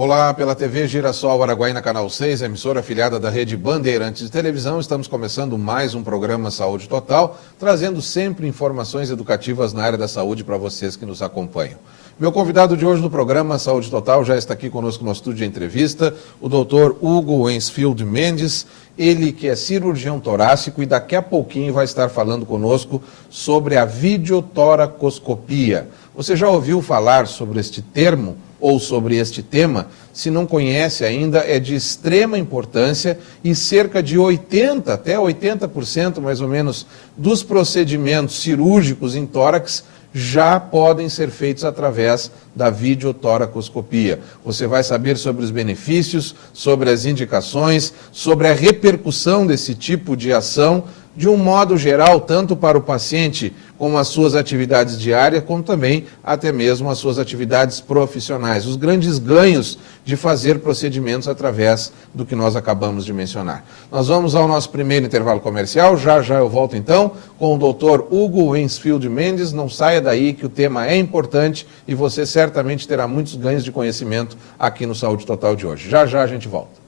Olá, pela TV Girassol Araguaína Canal 6, emissora afiliada da Rede Bandeirantes de Televisão, estamos começando mais um programa Saúde Total, trazendo sempre informações educativas na área da saúde para vocês que nos acompanham. Meu convidado de hoje no programa Saúde Total já está aqui conosco no estúdio de entrevista, o Dr. Hugo Wensfield Mendes, ele que é cirurgião torácico e daqui a pouquinho vai estar falando conosco sobre a videotoracoscopia. Você já ouviu falar sobre este termo ou sobre este tema? Se não conhece ainda, é de extrema importância e cerca de 80% até 80% mais ou menos dos procedimentos cirúrgicos em tórax já podem ser feitos através da videotoracoscopia. Você vai saber sobre os benefícios, sobre as indicações, sobre a repercussão desse tipo de ação, de um modo geral, tanto para o paciente como as suas atividades diárias, como também até mesmo as suas atividades profissionais. Os grandes ganhos de fazer procedimentos através do que nós acabamos de mencionar. Nós vamos ao nosso primeiro intervalo comercial, já eu volto então com o Dr. Hugo Wensfield Mendes. Não saia daí que o tema é importante e você certamente terá muitos ganhos de conhecimento aqui no Saúde Total de hoje. Já a gente volta.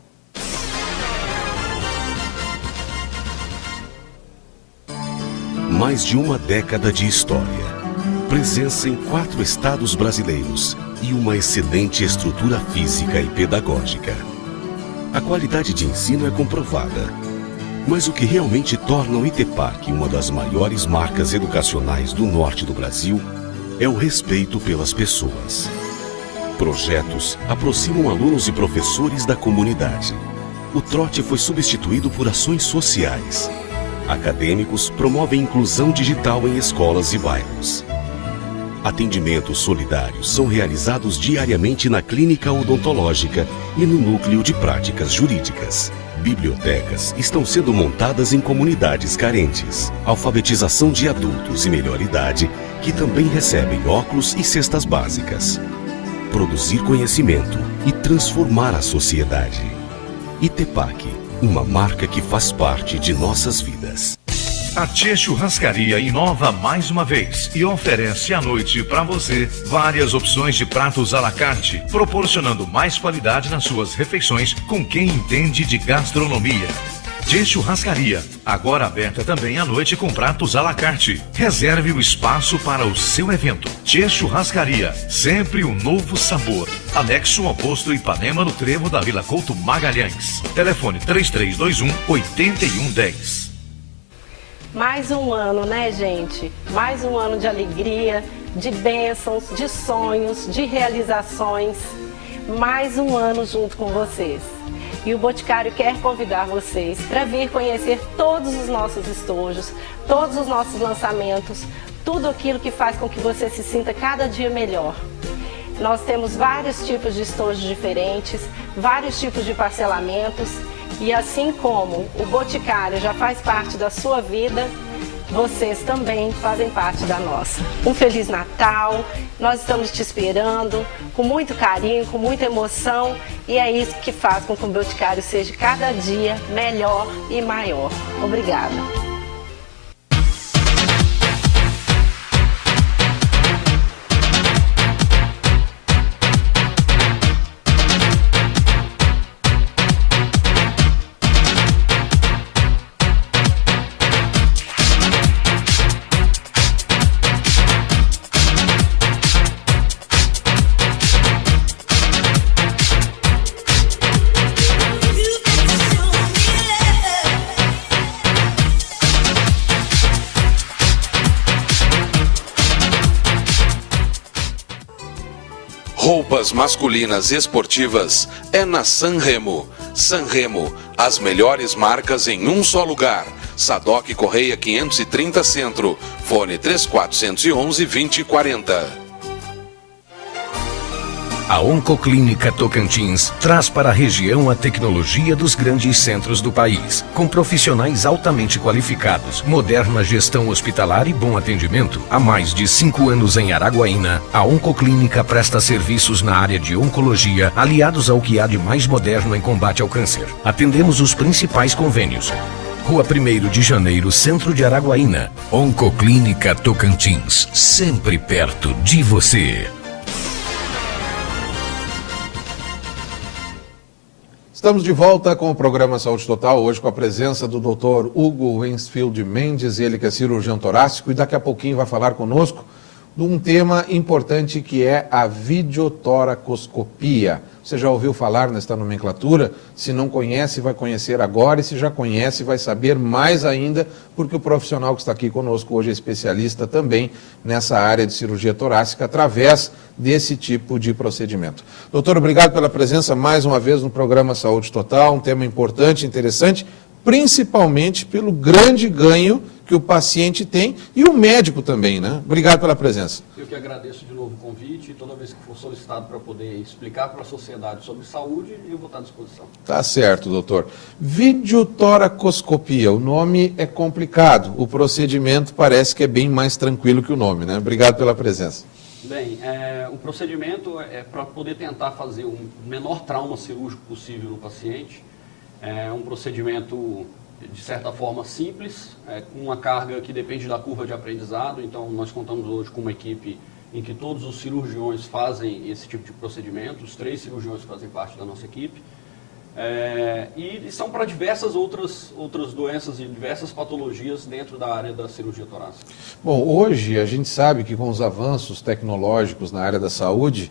Mais de uma década de história, presença em 4 estados brasileiros e uma excelente estrutura física e pedagógica. A qualidade de ensino é comprovada, mas o que realmente torna o ITEPAC uma das maiores marcas educacionais do norte do Brasil é o respeito pelas pessoas. Projetos aproximam alunos e professores da comunidade. O trote foi substituído por ações sociais. Acadêmicos promovem inclusão digital em escolas e bairros. Atendimentos solidários são realizados diariamente na clínica odontológica e no núcleo de práticas jurídicas. Bibliotecas estão sendo montadas em comunidades carentes. Alfabetização de adultos e melhor idade, que também recebem óculos e cestas básicas. Produzir conhecimento e transformar a sociedade. ITEPAC, uma marca que faz parte de nossas vidas. A Tchê Churrascaria inova mais uma vez e oferece à noite para você várias opções de pratos à la carte, proporcionando mais qualidade nas suas refeições com quem entende de gastronomia. Tchê Churrascaria, agora aberta também à noite com pratos à la carte. Reserve o espaço para o seu evento. Tchê Churrascaria, sempre um novo sabor. Anexo ao posto Ipanema no Trevo da Vila Couto Magalhães. Telefone 3321-8110. Mais um ano, né, gente? Mais um ano de alegria, de bênçãos, de sonhos, de realizações. Mais um ano junto com vocês. E o Boticário quer convidar vocês para vir conhecer todos os nossos estojos, todos os nossos lançamentos, tudo aquilo que faz com que você se sinta cada dia melhor. Nós temos vários tipos de estojos diferentes, vários tipos de parcelamentos. E assim como o Boticário já faz parte da sua vida, vocês também fazem parte da nossa. Um Feliz Natal, nós estamos te esperando com muito carinho, com muita emoção, e é isso que faz com que o Boticário seja cada dia melhor e maior. Obrigada. Roupas masculinas esportivas é na Sanremo. Sanremo, as melhores marcas em um só lugar. Sadoc Correia 530 Centro. Fone 3411-2040. A Oncoclínica Tocantins traz para a região a tecnologia dos grandes centros do país, com profissionais altamente qualificados, moderna gestão hospitalar e bom atendimento. Há mais de 5 anos em Araguaína, a Oncoclínica presta serviços na área de oncologia, aliados ao que há de mais moderno em combate ao câncer. Atendemos os principais convênios. Rua 1º de Janeiro, Centro de Araguaína. Oncoclínica Tocantins, sempre perto de você. Estamos de volta com o programa Saúde Total, hoje com a presença do Dr. Hugo Wensfield Mendes, ele que é cirurgião torácico, e daqui a pouquinho vai falar conosco de um tema importante que é a videotoracoscopia. Você já ouviu falar nesta nomenclatura? Se não conhece, vai conhecer agora, e se já conhece, vai saber mais ainda, porque o profissional que está aqui conosco hoje é especialista também nessa área de cirurgia torácica, através desse tipo de procedimento. Doutor, obrigado pela presença mais uma vez no programa Saúde Total, um tema importante, interessante, principalmente pelo grande ganho que o paciente tem e o médico também, né? Obrigado pela presença. Eu que agradeço de novo o convite, e toda vez que for solicitado para poder explicar para a sociedade sobre saúde, eu vou estar à disposição. Tá certo, doutor. Videotoracoscopia, o nome é complicado, o procedimento parece que é bem mais tranquilo que o nome, né? Obrigado pela presença. Bem, o procedimento é para poder tentar fazer o menor trauma cirúrgico possível no paciente. É um procedimento, de certa forma, simples, com uma carga que depende da curva de aprendizado. Então, nós contamos hoje com uma equipe em que todos os cirurgiões fazem esse tipo de procedimento, os 3 cirurgiões fazem parte da nossa equipe. E são para diversas outras doenças e diversas patologias dentro da área da cirurgia torácica. Bom, hoje a gente sabe que com os avanços tecnológicos na área da saúde,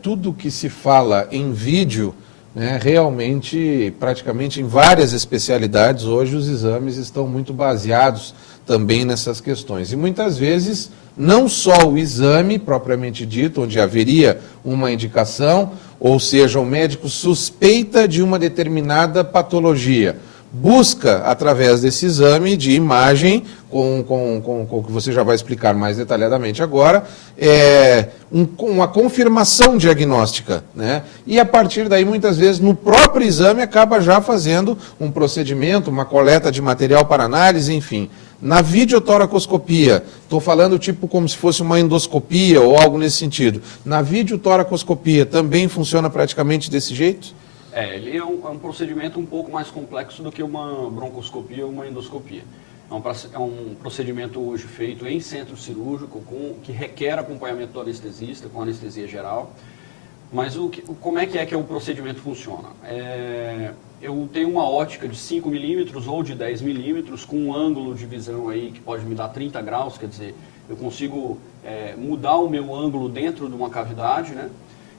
tudo que se fala em vídeo, né, realmente, praticamente em várias especialidades, hoje os exames estão muito baseados também nessas questões. E muitas vezes, não só o exame propriamente dito, onde haveria uma indicação, ou seja, o médico suspeita de uma determinada patologia, busca, através desse exame de imagem, com o que você já vai explicar mais detalhadamente agora, uma confirmação diagnóstica, né? E a partir daí, muitas vezes, no próprio exame, acaba já fazendo um procedimento, uma coleta de material para análise, enfim. Na videotoracoscopia, estou falando tipo como se fosse uma endoscopia ou algo nesse sentido. Na videotoracoscopia também funciona praticamente desse jeito? Ele é um procedimento um pouco mais complexo do que uma broncoscopia ou uma endoscopia. É um procedimento hoje feito em centro cirúrgico, que requer acompanhamento do anestesista, com anestesia geral. Mas como é que o procedimento funciona? Eu tenho uma ótica de 5 milímetros ou de 10 milímetros, com um ângulo de visão aí que pode me dar 30 graus, quer dizer, eu consigo mudar o meu ângulo dentro de uma cavidade, né?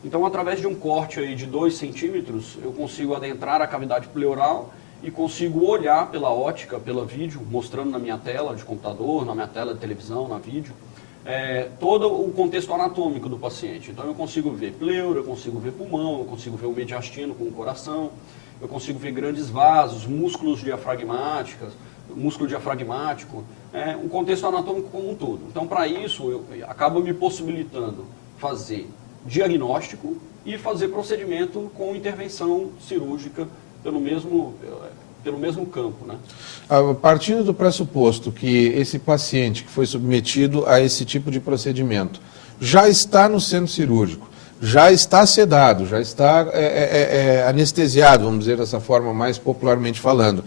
Então, através de um corte aí de 2 centímetros, eu consigo adentrar a cavidade pleural e consigo olhar pela ótica, pela vídeo, mostrando na minha tela de computador, na minha tela de televisão, na vídeo, todo o contexto anatômico do paciente. Então, eu consigo ver pleura, eu consigo ver pulmão, eu consigo ver o mediastino com o coração, eu consigo ver grandes vasos, músculo diafragmático, um contexto anatômico como um todo. Então, para isso, eu acabo me possibilitando fazer diagnóstico e fazer procedimento com intervenção cirúrgica pelo mesmo campo, né? Partindo do pressuposto que esse paciente que foi submetido a esse tipo de procedimento já está no centro cirúrgico, já está sedado, já está anestesiado, vamos dizer dessa forma mais popularmente falando,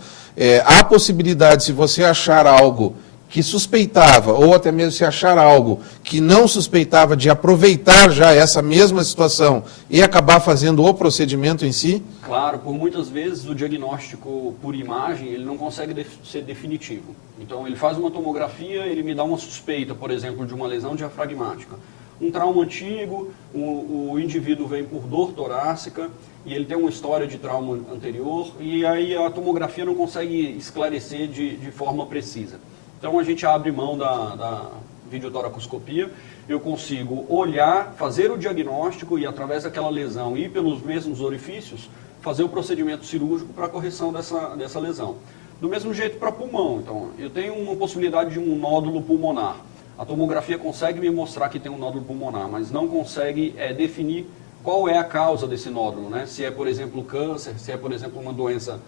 há possibilidade, se você achar algo que suspeitava, ou até mesmo se achar algo que não suspeitava, de aproveitar já essa mesma situação e acabar fazendo o procedimento em si? Claro, por muitas vezes o diagnóstico por imagem, ele não consegue ser definitivo. Então ele faz uma tomografia, ele me dá uma suspeita, por exemplo, de uma lesão diafragmática. Um trauma antigo, o indivíduo vem por dor torácica e ele tem uma história de trauma anterior, e aí a tomografia não consegue esclarecer de forma precisa. Então a gente abre mão da videotoracoscopia, eu consigo olhar, fazer o diagnóstico e através daquela lesão ir pelos mesmos orifícios, fazer o procedimento cirúrgico para a correção dessa lesão. Do mesmo jeito para pulmão, então eu tenho uma possibilidade de um nódulo pulmonar. A tomografia consegue me mostrar que tem um nódulo pulmonar, mas não consegue definir qual é a causa desse nódulo, né? Se é, por exemplo, câncer, se é, por exemplo, uma doença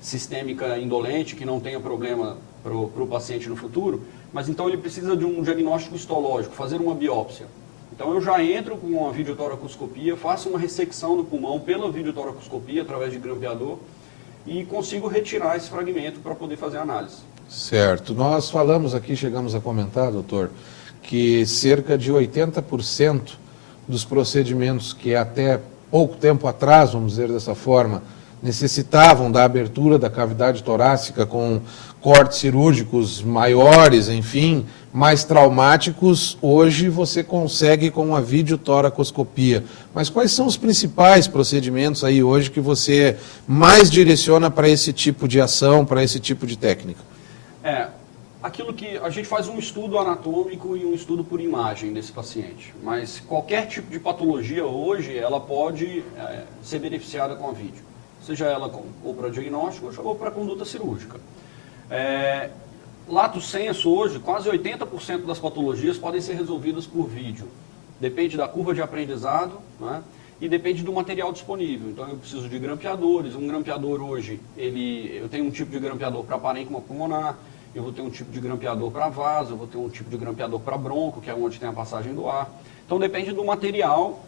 sistêmica indolente que não tenha problema para o paciente no futuro, mas então ele precisa de um diagnóstico histológico, fazer uma biópsia. Então eu já entro com uma videotoracoscopia, faço uma ressecção do pulmão pela videotoracoscopia, através de grampeador, e consigo retirar esse fragmento para poder fazer a análise. Certo. Nós falamos aqui, chegamos a comentar, doutor, que cerca de 80% dos procedimentos que até pouco tempo atrás, vamos dizer dessa forma, necessitavam da abertura da cavidade torácica com cortes cirúrgicos maiores, enfim, mais traumáticos, hoje você consegue com a videotoracoscopia. Mas quais são os principais procedimentos aí hoje que você mais direciona para esse tipo de ação, para esse tipo de técnica? Aquilo que a gente faz um estudo anatômico e um estudo por imagem desse paciente, mas qualquer tipo de patologia hoje, ela pode ser beneficiada com a vídeo, seja ela ou para diagnóstico ou para conduta cirúrgica. Lato sensu, hoje, quase 80% das patologias podem ser resolvidas por vídeo. Depende da curva de aprendizado, né? E depende do material disponível. Então, eu preciso de grampeadores. Um grampeador hoje, eu tenho um tipo de grampeador para parênquima pulmonar, eu vou ter um tipo de grampeador para vaso, eu vou ter um tipo de grampeador para bronco, que é onde tem a passagem do ar. Então, depende do material.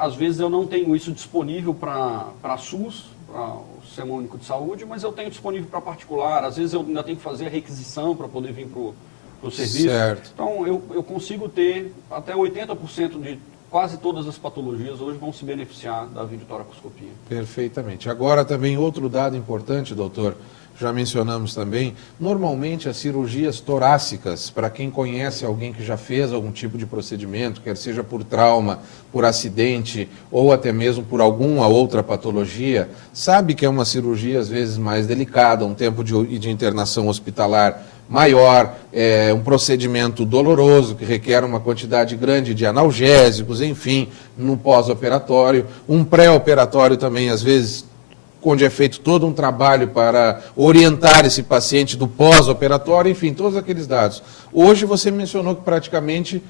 Às vezes, eu não tenho isso disponível para SUS, para o Sistema Único de Saúde, mas eu tenho disponível para particular. Às vezes, eu ainda tenho que fazer a requisição para poder vir para o serviço. Certo. Então, eu consigo ter até 80% de quase todas as patologias hoje vão se beneficiar da videotoracoscopia. Perfeitamente. Agora também outro dado importante, doutor, já mencionamos também, normalmente as cirurgias torácicas, para quem conhece alguém que já fez algum tipo de procedimento, quer seja por trauma, por acidente ou até mesmo por alguma outra patologia, sabe que é uma cirurgia às vezes mais delicada, um tempo de internação hospitalar maior, um procedimento doloroso que requer uma quantidade grande de analgésicos, enfim, no pós-operatório, um pré-operatório também às vezes onde é feito todo um trabalho para orientar esse paciente do pós-operatório, enfim, todos aqueles dados. Hoje você mencionou que praticamente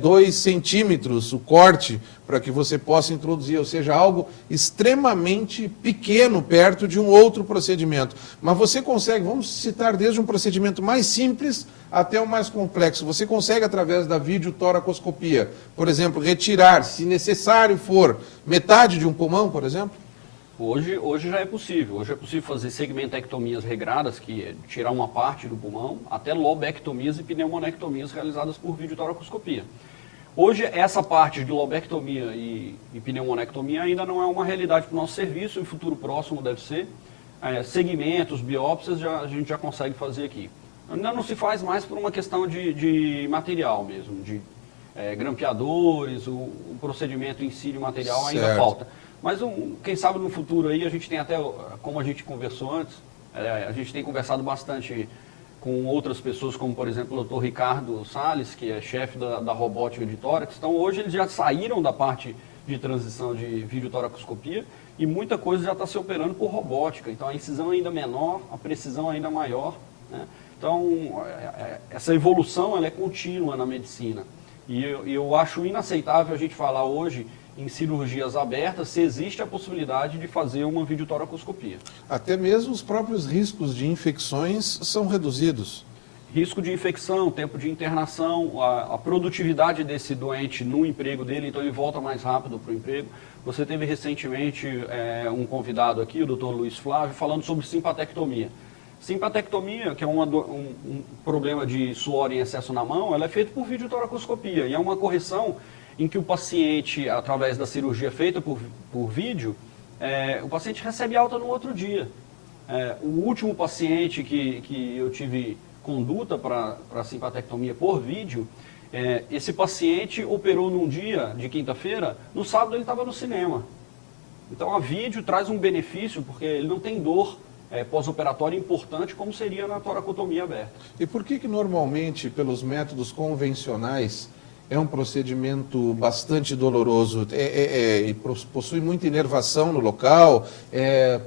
2 centímetros o corte para que você possa introduzir, ou seja, algo extremamente pequeno perto de um outro procedimento. Mas você consegue, vamos citar desde um procedimento mais simples até o mais complexo. Você consegue, através da videotoracoscopia, por exemplo, retirar, se necessário for, metade de um pulmão, por exemplo? Hoje já é possível. Hoje é possível fazer segmentectomias regradas, que é tirar uma parte do pulmão, até lobectomias e pneumonectomias realizadas por videotoracoscopia. Hoje, essa parte de lobectomia e pneumonectomia ainda não é uma realidade para o nosso serviço, em futuro próximo deve ser. Segmentos, biópsias, a gente já consegue fazer aqui. Ainda não se faz mais por uma questão de material mesmo, de grampeadores, o procedimento em si de material ainda falta. Mas quem sabe no futuro aí, a gente tem até, como a gente conversou antes, a gente tem conversado bastante com outras pessoas, como por exemplo o Dr. Ricardo Salles, que é chefe da robótica de tórax. Então hoje eles já saíram da parte de transição de videotoracoscopia e muita coisa já está se operando por robótica. Então a incisão ainda menor, a precisão ainda maior, né? Então essa evolução ela é contínua na medicina. E eu acho inaceitável a gente falar hoje em cirurgias abertas, se existe a possibilidade de fazer uma videotoracoscopia. Até mesmo os próprios riscos de infecções são reduzidos. Risco de infecção, tempo de internação, a produtividade desse doente no emprego dele, então ele volta mais rápido para o emprego. Você teve recentemente um convidado aqui, o Dr. Luiz Flávio, falando sobre simpatectomia. Simpatectomia, que é um problema de suor em excesso na mão, ela é feita por videotoracoscopia e é uma correção em que o paciente, através da cirurgia feita por vídeo, o paciente recebe alta no outro dia. O último paciente que eu tive conduta para simpatectomia por vídeo, esse paciente operou num dia de quinta-feira, no sábado ele estava no cinema. Então a vídeo traz um benefício, porque ele não tem dor pós-operatória importante como seria na toracotomia aberta. E por que normalmente, pelos métodos convencionais, é um procedimento bastante doloroso, e possui muita inervação no local,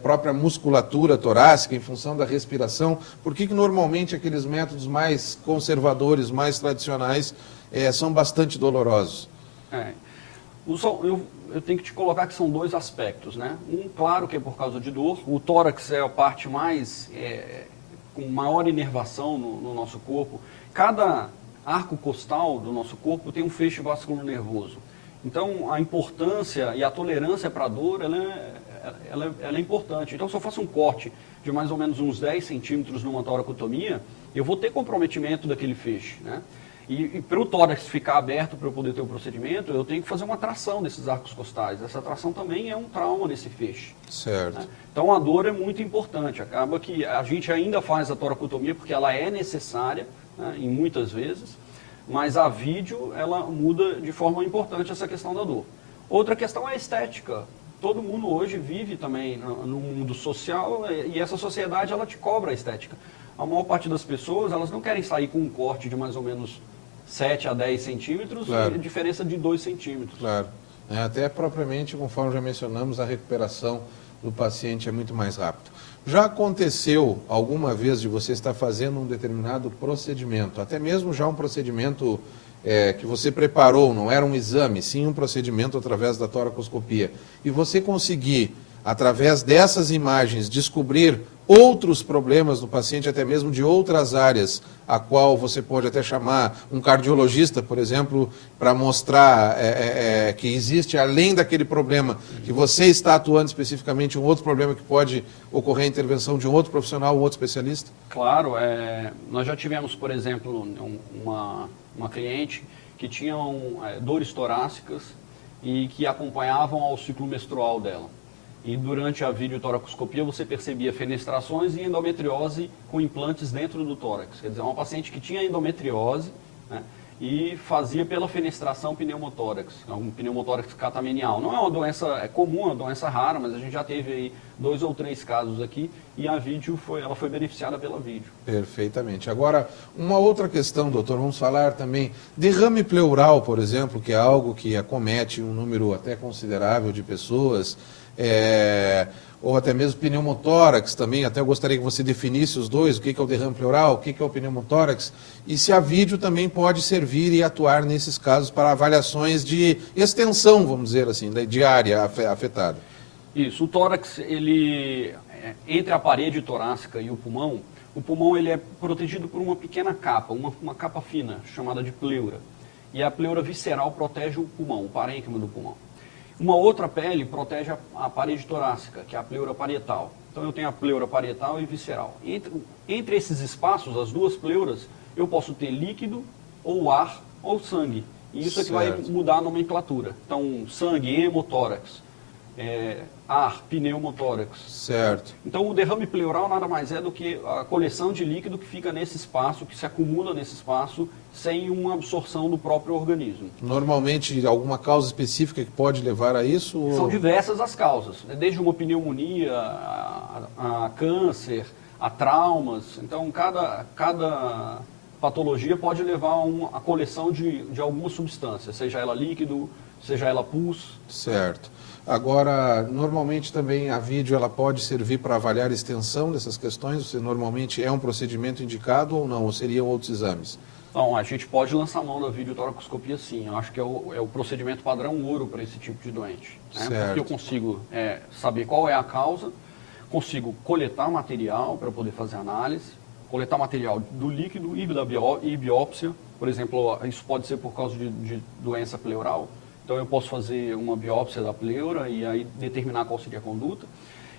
própria musculatura torácica em função da respiração? Por que normalmente aqueles métodos mais conservadores, mais tradicionais, são bastante dolorosos? Eu tenho que te colocar que são 2 aspectos, né? Claro que é por causa de dor. O tórax é a parte mais, com maior inervação no nosso corpo. Cada arco costal do nosso corpo tem um feixe vascular nervoso. Então, a importância e a tolerância para a dor, ela é importante. Então, se eu faço um corte de mais ou menos uns 10 centímetros numa toracotomia, eu vou ter comprometimento daquele feixe, né? E para o tórax ficar aberto para eu poder ter o procedimento, eu tenho que fazer uma tração desses arcos costais. Essa tração também é um trauma nesse feixe. Certo. Né? Então a dor é muito importante. Acaba que a gente ainda faz a toracotomia porque ela é necessária, né, em muitas vezes, mas a vídeo ela muda de forma importante essa questão da dor. Outra questão é a estética. Todo mundo hoje vive também no mundo social e essa sociedade ela te cobra a estética. A maior parte das pessoas elas não querem sair com um corte de mais ou menos 7 a 10 centímetros, claro, e diferença de 2 centímetros. Claro. Até propriamente, conforme já mencionamos, a recuperação do paciente é muito mais rápido. Já aconteceu alguma vez de você estar fazendo um determinado procedimento, até mesmo já um procedimento que você preparou, não era um exame, sim um procedimento através da toracoscopia, e você conseguir, através dessas imagens, descobrir outros problemas do paciente, até mesmo de outras áreas, a qual você pode até chamar um cardiologista, por exemplo, para mostrar que existe, além daquele problema, que você está atuando especificamente, um outro problema que pode ocorrer a intervenção de um outro profissional, um outro especialista? Claro, nós já tivemos, por exemplo, uma cliente que tinha dores torácicas e que acompanhavam ao ciclo menstrual dela. E durante a videotoracoscopia você percebia fenestrações e endometriose com implantes dentro do tórax. Quer dizer, uma paciente que tinha endometriose, né, e fazia pela fenestração pneumotórax, um pneumotórax catamenial. Não é uma doença comum, é uma doença rara, mas a gente já teve aí 2 ou 3 casos aqui e a vídeo ela foi beneficiada pela vídeo. Perfeitamente. Agora, uma outra questão, doutor, vamos falar também derrame pleural, por exemplo, que é algo que acomete um número até considerável de pessoas. Ou até mesmo pneumotórax também, até eu gostaria que você definisse os dois, o que é o derrame pleural, o que é o pneumotórax, e se a vídeo também pode servir e atuar nesses casos para avaliações de extensão, vamos dizer assim, de área afetada. Isso, o tórax, ele, entre a parede torácica e o pulmão ele é protegido por uma pequena capa, uma capa fina, chamada de pleura, e a pleura visceral protege o pulmão, o parênquima do pulmão. Uma outra pele protege a parede torácica, que é a pleura parietal. Então eu tenho a pleura parietal e visceral. Entre esses espaços, as duas pleuras, eu posso ter líquido, ou ar, ou sangue. E isso é que vai mudar a nomenclatura. Então, sangue, hemotórax. Ar, pneumotórax. Certo. Então o derrame pleural nada mais é do que a coleção de líquido que fica nesse espaço, que se acumula nesse espaço, sem uma absorção do próprio organismo. Normalmente alguma causa específica que pode levar a isso? São diversas as causas, desde uma pneumonia, a câncer, a traumas. Então cada patologia pode levar a coleção de alguma substância, seja ela líquido, seja ela pus. Certo. Agora, normalmente também a vídeo ela pode servir para avaliar a extensão dessas questões? Você normalmente é um procedimento indicado ou não? Ou seriam outros exames? Não, a gente pode lançar a mão da videotoracoscopia sim. Eu acho que é o procedimento padrão ouro para esse tipo de doente. Né? Porque eu consigo saber qual é a causa, consigo coletar material para poder fazer análise, coletar material do líquido e biópsia. Por exemplo, isso pode ser por causa de doença pleural. Então eu posso fazer uma biópsia da pleura e aí determinar qual seria a conduta.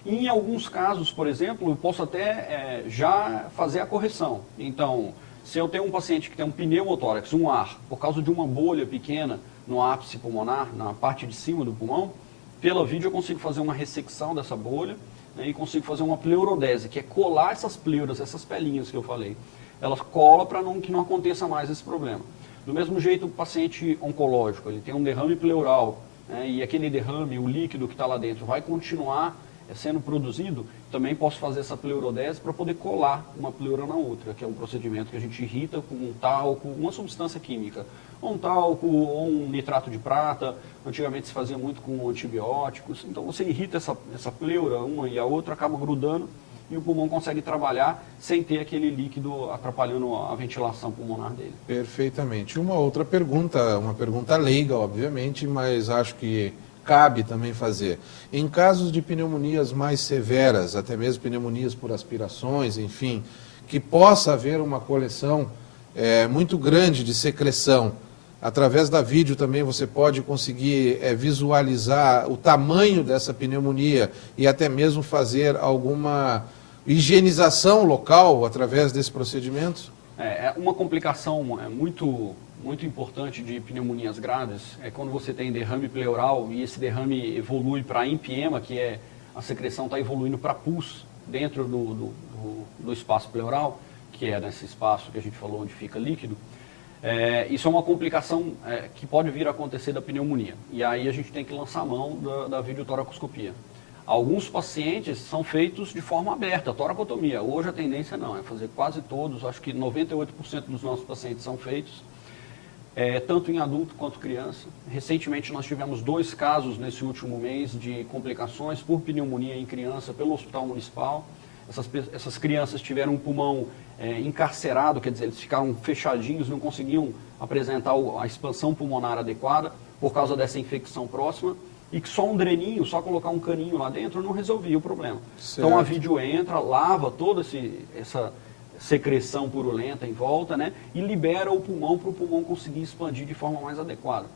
E em alguns casos, por exemplo, eu posso até já fazer a correção. Então, se eu tenho um paciente que tem um pneumotórax, um ar, por causa de uma bolha pequena no ápice pulmonar, na parte de cima do pulmão, pela vídeo eu consigo fazer uma ressecção dessa bolha, né, e consigo fazer uma pleurodese, que é colar essas pleuras, essas pelinhas que eu falei. Elas colam para que não aconteça mais esse problema. Do mesmo jeito, o paciente oncológico, ele tem um derrame pleural, né, e aquele derrame, o líquido que está lá dentro, vai continuar sendo produzido, também posso fazer essa pleurodese para poder colar uma pleura na outra, que é um procedimento que a gente irrita com um talco, uma substância química, ou um talco, ou um nitrato de prata. Antigamente se fazia muito com antibióticos. Então você irrita essa pleura, uma e a outra, acaba grudando, e o pulmão consegue trabalhar sem ter aquele líquido atrapalhando a ventilação pulmonar dele. Perfeitamente. Uma outra pergunta, uma pergunta leiga, obviamente, mas acho que cabe também fazer. Em casos de pneumonias mais severas, até mesmo pneumonias por aspirações, enfim, que possa haver uma coleção muito grande de secreção, através da vídeo também você pode conseguir visualizar o tamanho dessa pneumonia e até mesmo fazer alguma higienização local através desse procedimento? Uma complicação muito importante de pneumonias graves é quando você tem derrame pleural e esse derrame evolui para empiema, que é a secreção está evoluindo para pus dentro do espaço pleural, que é nesse espaço que a gente falou onde fica líquido. Isso é uma complicação que pode vir a acontecer da pneumonia. E aí a gente tem que lançar a mão da videotoracoscopia. Alguns pacientes são feitos de forma aberta, toracotomia. Hoje a tendência não, é fazer quase todos, acho que 98% dos nossos pacientes são feitos, tanto em adulto quanto criança. Recentemente nós tivemos 2 casos nesse último mês de complicações por pneumonia em criança pelo Hospital Municipal. Essas crianças tiveram um pulmão encarcerado, quer dizer, eles ficaram fechadinhos, não conseguiam apresentar a expansão pulmonar adequada por causa dessa infecção próxima. E que só um dreninho, só colocar um caninho lá dentro não resolvia o problema. Certo. Então a vídeo entra, lava toda essa secreção purulenta em volta, né? E libera o pulmão para o pulmão conseguir expandir de forma mais adequada.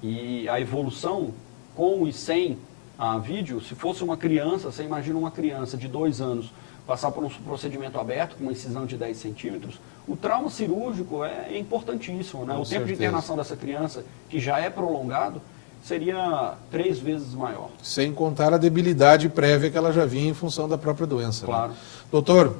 E a evolução, com e sem a vídeo, se fosse uma criança, você imagina uma criança de 2 anos passar por um procedimento aberto, com uma incisão de 10 centímetros, o trauma cirúrgico é importantíssimo, né? O tempo de internação dessa criança, que já é prolongado, seria 3 vezes maior. Sem contar a debilidade prévia que ela já vinha em função da própria doença. Claro. Né? Doutor,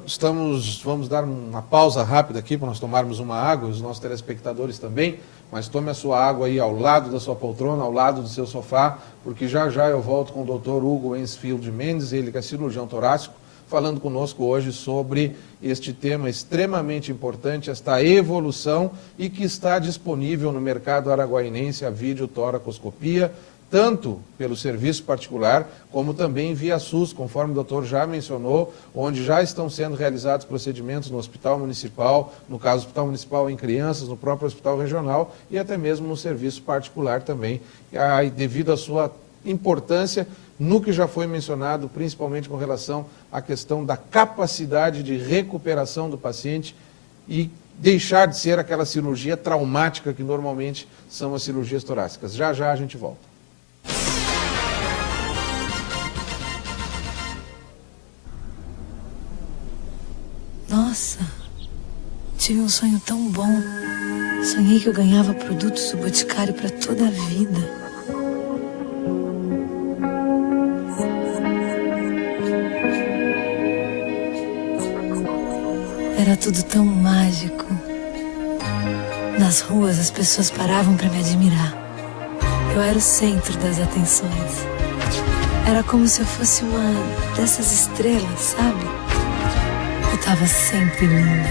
vamos dar uma pausa rápida aqui para nós tomarmos uma água, os nossos telespectadores também, mas tome a sua água aí ao lado da sua poltrona, ao lado do seu sofá, porque já eu volto com o doutor Hugo Ensfield Mendes, ele que é cirurgião torácico, falando conosco hoje sobre este tema extremamente importante, esta evolução e que está disponível no mercado araguainense a videotoracoscopia, tanto pelo serviço particular, como também via SUS, conforme o doutor já mencionou, onde já estão sendo realizados procedimentos no Hospital Municipal, no caso do Hospital Municipal em crianças, no próprio Hospital Regional e até mesmo no serviço particular também, devido à sua importância no que já foi mencionado, principalmente com relação à questão da capacidade de recuperação do paciente e deixar de ser aquela cirurgia traumática que normalmente são as cirurgias torácicas. Já a gente volta. Nossa, tive um sonho tão bom. Sonhei que eu ganhava produtos do Boticário para toda a vida. Era tudo tão mágico. Nas ruas as pessoas paravam para me admirar. Eu era o centro das atenções. Era como se eu fosse uma dessas estrelas, sabe? Eu tava sempre linda.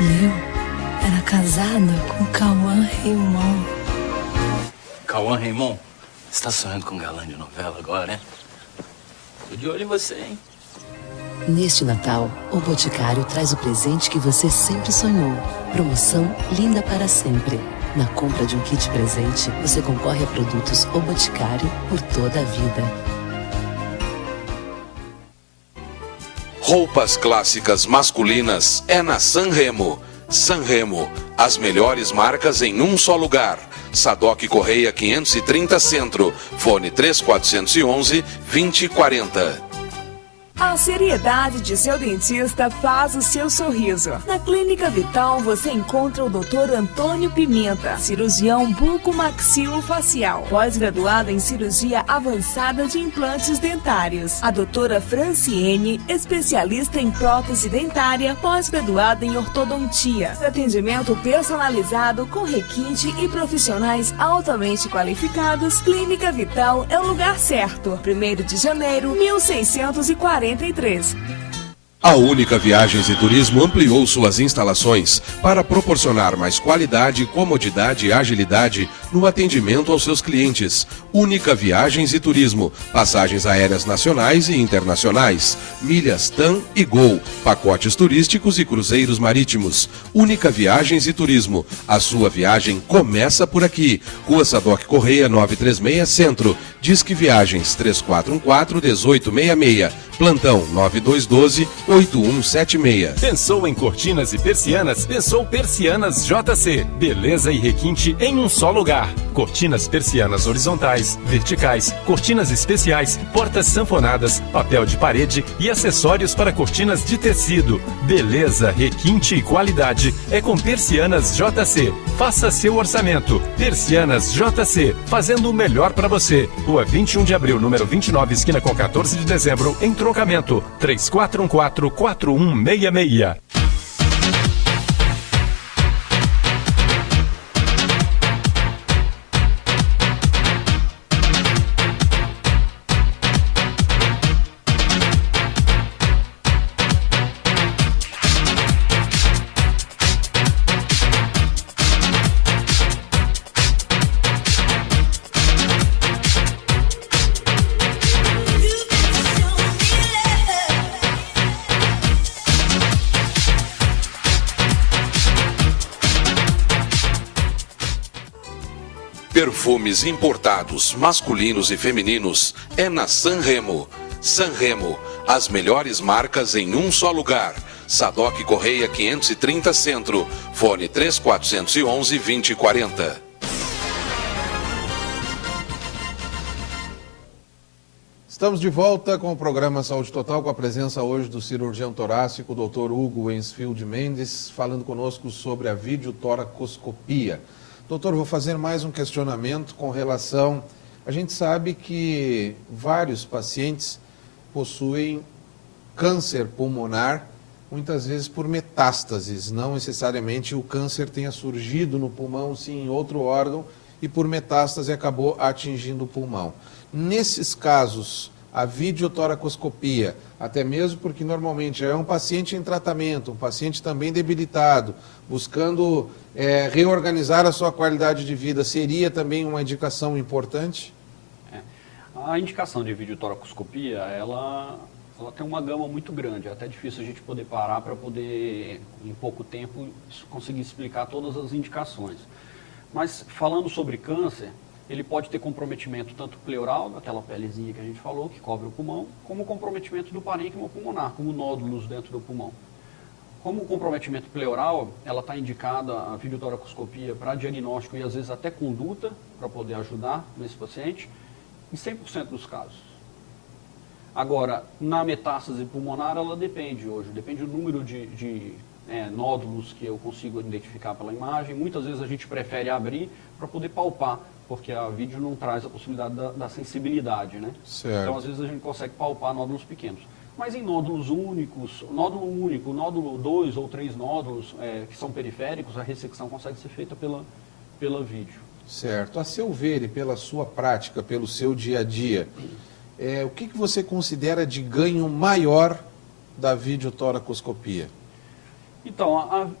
E eu era casada com Cauã Raymond. Cauã Raymond? Você tá sonhando com galã de novela agora, hein? Tô de olho em você, hein? Neste Natal, o Boticário traz o presente que você sempre sonhou. Promoção linda para sempre. Na compra de um kit presente, você concorre a produtos O Boticário por toda a vida. Roupas clássicas masculinas é na Sanremo. Sanremo, as melhores marcas em um só lugar. Sadoc Correia 530 Centro, fone 3411-2040. A seriedade de seu dentista faz o seu sorriso. Na Clínica Vital você encontra o Dr. Antônio Pimenta, cirurgião bucomaxilofacial, pós-graduado em cirurgia avançada de implantes dentários. A doutora Franciene, especialista em prótese dentária, pós-graduada em ortodontia. Atendimento personalizado com requinte e profissionais altamente qualificados. Clínica Vital é o lugar certo. 1º de janeiro, 1643. A Única Viagens e Turismo ampliou suas instalações para proporcionar mais qualidade, comodidade e agilidade no atendimento aos seus clientes. Única Viagens e Turismo, passagens aéreas nacionais e internacionais, milhas TAM e Gol, pacotes turísticos e cruzeiros marítimos. Única Viagens e Turismo, a sua viagem começa por aqui. Rua Sadoc Correia 936 Centro, Disque Viagens 3414-1866, plantão 9212 8176. Pensou em cortinas e persianas? Pensou Persianas JC. Beleza e requinte em um só lugar. Cortinas persianas horizontais, verticais, cortinas especiais, portas sanfonadas, papel de parede e acessórios para cortinas de tecido. Beleza, requinte e qualidade é com Persianas JC. Faça seu orçamento. Persianas JC, fazendo o melhor para você. Rua 21 de abril, número 29, esquina com 14 de dezembro, em Trocamento. 3414-4166. Perfumes importados, masculinos e femininos, é na Sanremo. Sanremo, as melhores marcas em um só lugar. Sadoc Correia 530 Centro, fone 3411-2040. Estamos de volta com o programa Saúde Total, com a presença hoje do cirurgião torácico, o Dr. Hugo Wensfield Mendes, falando conosco sobre a videotoracoscopia. Doutor, vou fazer mais um questionamento com relação... A gente sabe que vários pacientes possuem câncer pulmonar, muitas vezes por metástases. Não necessariamente o câncer tenha surgido no pulmão, sim em outro órgão, e por metástase acabou atingindo o pulmão. Nesses casos, a videotoracoscopia, até mesmo porque normalmente é um paciente em tratamento, um paciente também debilitado, buscando reorganizar a sua qualidade de vida, seria também uma indicação importante? A indicação de videotoracoscopia, ela tem uma gama muito grande, é até difícil a gente poder parar para poder, em pouco tempo, conseguir explicar todas as indicações. Mas falando sobre câncer, ele pode ter comprometimento tanto pleural, daquela pelezinha que a gente falou, que cobre o pulmão, como comprometimento do parênquima pulmonar, como nódulos dentro do pulmão. Como o comprometimento pleural, ela está indicada a videotoracoscopia para diagnóstico e às vezes até conduta, para poder ajudar nesse paciente, em 100% dos casos. Agora, na metástase pulmonar, ela depende hoje, depende do número de nódulos que eu consigo identificar pela imagem. Muitas vezes a gente prefere abrir para poder palpar, porque a vídeo não traz a possibilidade da sensibilidade, né? Certo. Então, às vezes a gente consegue palpar nódulos pequenos. Mas em nódulos únicos, nódulo único, nódulo 2 ou 3 nódulos que são periféricos, a ressecção consegue ser feita pela vídeo. Certo. A seu ver e pela sua prática, pelo seu dia a dia, o que você considera de ganho maior da videotoracoscopia? Então,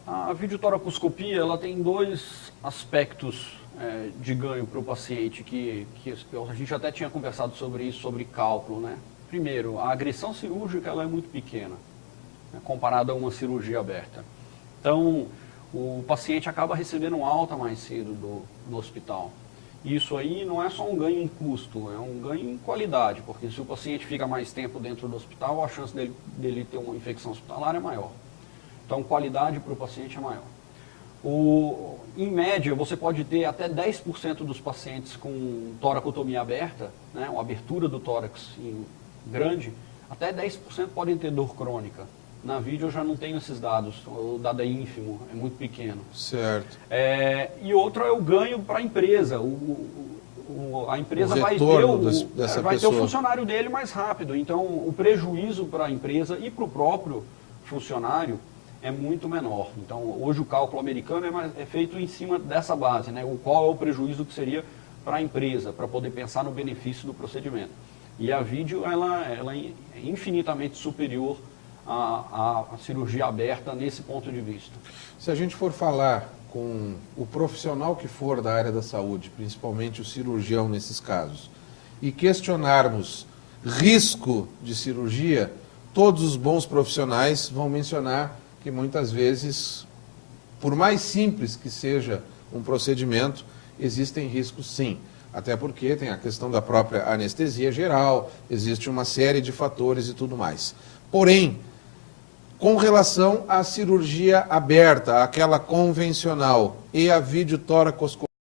a videotoracoscopia ela tem dois aspectos de ganho para o paciente, que a gente até tinha conversado sobre isso, sobre cálculo, né? Primeiro, a agressão cirúrgica ela é muito pequena, né, comparada a uma cirurgia aberta. Então, o paciente acaba recebendo um alta mais cedo do hospital. Isso aí não é só um ganho em custo, é um ganho em qualidade, porque se o paciente fica mais tempo dentro do hospital, a chance dele ter uma infecção hospitalar é maior. Então, qualidade para o paciente é maior. Em média, você pode ter até 10% dos pacientes com toracotomia aberta, né, uma abertura do tórax grande, até 10% podem ter dor crônica. Na vídeo eu já não tenho esses dados, o dado é ínfimo, é muito pequeno. Certo. E outro é o ganho para a empresa. A empresa vai ter o funcionário dele mais rápido. Então, o prejuízo para a empresa e para o próprio funcionário é muito menor. Então, hoje o cálculo americano é feito em cima dessa base, né? Qual é o prejuízo que seria para a empresa, para poder pensar no benefício do procedimento. E a vídeo, ela é infinitamente superior à cirurgia aberta nesse ponto de vista. Se a gente for falar com o profissional que for da área da saúde, principalmente o cirurgião nesses casos, e questionarmos risco de cirurgia, todos os bons profissionais vão mencionar que muitas vezes, por mais simples que seja um procedimento, existem riscos sim. Até porque tem a questão da própria anestesia geral, existe uma série de fatores e tudo mais. Porém, Com relação à cirurgia aberta, aquela convencional, e a videotoracoscopia,